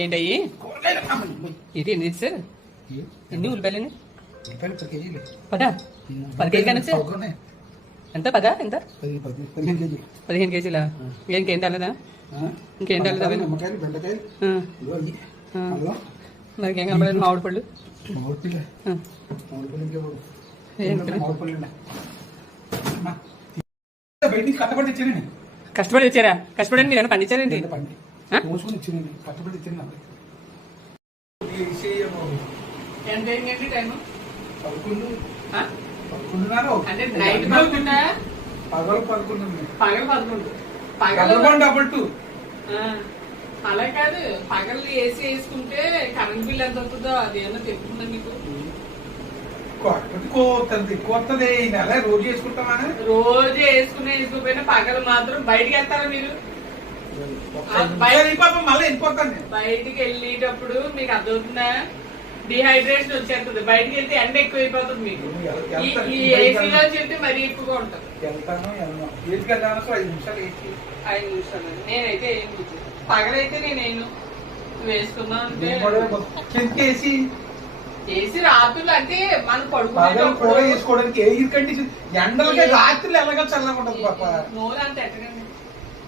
ఏంటయ్యి. ఇది ఎన్ని తెచ్చారు ఏ? ఎన్ని ఉల్లిపాయలని పది. పదా కేజీ కానీ పావుకోనే. ఎంత పదా ఎంత పది పది పదిహేను కేజీలు. ఇంకేం తెలదా? ఇంకేం తెలదా వంకాయలు, నిమ్మకాయలు బెండకాయలు ఇదిగో ఇవి. అల్లం, మరి ఇంకేం కనబడలేదు మామిడి పళ్ళు కష్టపడి వచ్చారా కష్టపడి మీరు ఏమైనా పండించారేంటి కట్టబడి ఎంత అయిందండి టైం పదకొండు. పదకొండున్నర అంటే నైట్ పదకొండా? పదకొండు పదకొండు పగలు పదకొండు. పగలు డబుల్ టూ. అలా కాదు. పగలు ఏసీ వేసుకుంటే కరెంట్ బిల్ ఎంత అవుతుందో అది ఏమన్నా తెలుస్తుందా మీకు? కొత్తది కొత్తది కొత్తది. ఈ నెల రోజు చేసుకుంటామా రోజు వేసుకునే వేసుకోకపోయినా పగలు మాత్రం బయటికి వెళ్తారా మీరు? బయటికి వెళ్ళేటప్పుడు మీకు అర్థమవుతుందా? డిహైడ్రేషన్ వచ్చేస్తుంది. బయటికి వెళ్తే ఎండ ఎక్కువ అయిపోతుంది మీకు ఈ- ఏసీలో చెప్తే మరీ ఎక్కువగా ఉంటుంది. ఐదు నిమిషాలు నేనైతే ఏం. పగలైతే నేను వేసుకున్నా అంటే చేసి రాత్రులు అంటే మనం పడుకునేటప్పుడు వేసుకోవడానికి ఎయిర్ కండిషన్ ఎండలకి రాత్రులు ఎలాగో చల్లగా ఉంటుంది పాప. నోరు అంత ఎట్టకండి.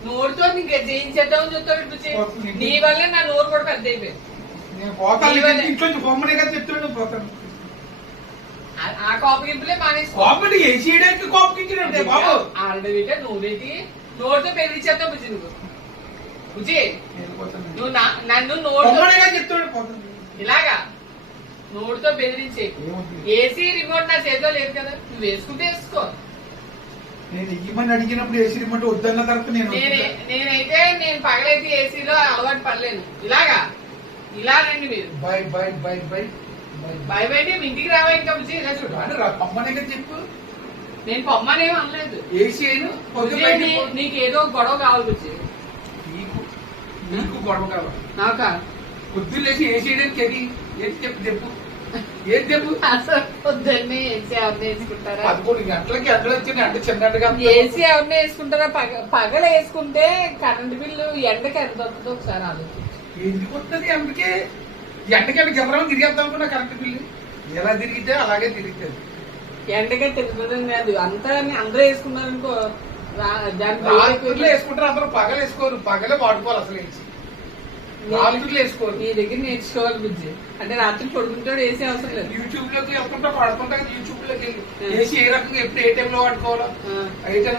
నోరుతో నీకు జయించేద్దాం పిచ్చి. నీ వల్లే నా నోరు కూడా పెద్ద అయిపోయింది. ఆ- కోపగింపులే బాబు. ఆడవిగా నోరేటి నోరుతో పెరిగిచ్చేద్దాం బుజ్జి నువ్వు. బుజ్జి నువ్వు నన్ను పోతాను. ఇలాగా నోరుతో బెదిరించే? ఏసీ రిమోట్ నా చేతిలో లేదు కదా నువ్వు వేసుకుంటే వేసుకో. నేను ఇవ్వమని అడిగినప్పుడు వేసి ఇమ్మంటే వద్దన్న తర్వాత నేను నేనే నేనైతే నేను పగలైతే ఏసీలో అలవాటు పడలేను ఇలాగా? ఇలా రండి మీరు. Bye bye bye bye. Bye bye బయట మీ ఇంటికి రావా ఇంకా బుజ్జి? ఇలా చూడు. అని రా. బొమ్మనే కదా చెప్పు. నేను పొమ్మనేం అనలేదు. వేసి అయిను. నీకు ఏదో గొడవ కావాలి బుజ్జి. నీకు నీకు గొడవ కావాలి. నాకా? పొద్దున్న లేచి ఏది ఏది చెప్పు చెప్పు. ఏది చెప్పు? అసలు పొద్దున్నే ఏసీ ఎవరిని వేసుకుంటారా పదకొండు గంటలకి అందులో వచ్చింది అంటే చిన్నట్టుగా ఏసీ ఎవరిని వేసుకుంటారా పగ పగల వేసుకుంటే కరెంట్ బిల్లు ఎండకి ఎంత వస్తుందో ఒకసారి ఆలోచించు. ఎందుకు వస్తుంది అందుకే? ఎండకెండ గిర్రం తిరిగేద్దాం అనుకున్నా కరెంట్ బిల్లు. ఎలా తిరిగితే అలాగే తిరుగుతుంది. ఎండగా తిరుగుతుంది కాదు. అంతా అందరూ వేసుకున్నారనుకో దాని వేసుకుంటారు అందరూ పగలు వేసుకోరు. పగలే వాడుకోవాలి అసలు వేసి రాత్రులు వేసుకోరు మీ దగ్గర నేర్చుకోవాలి బుజ్జి. అంటే రాత్రి పడుకుంటాడు వేసే అవసరం లేదు. యూట్యూబ్లోకి వెళ్తుంటా పడుతుంటా యూట్యూబ్లోకి వెళ్ళి. వేసి ఏ రకంగా ఎప్పుడు ఏ టైంలో వాడుకోవాలో. ఏ టైం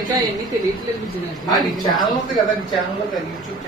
ఇంకా ఎన్ని తెలియట్లేదు బుజ్జి నాకు. ఛానల్ ఉంది కదా ఛానల్ యూట్యూబ్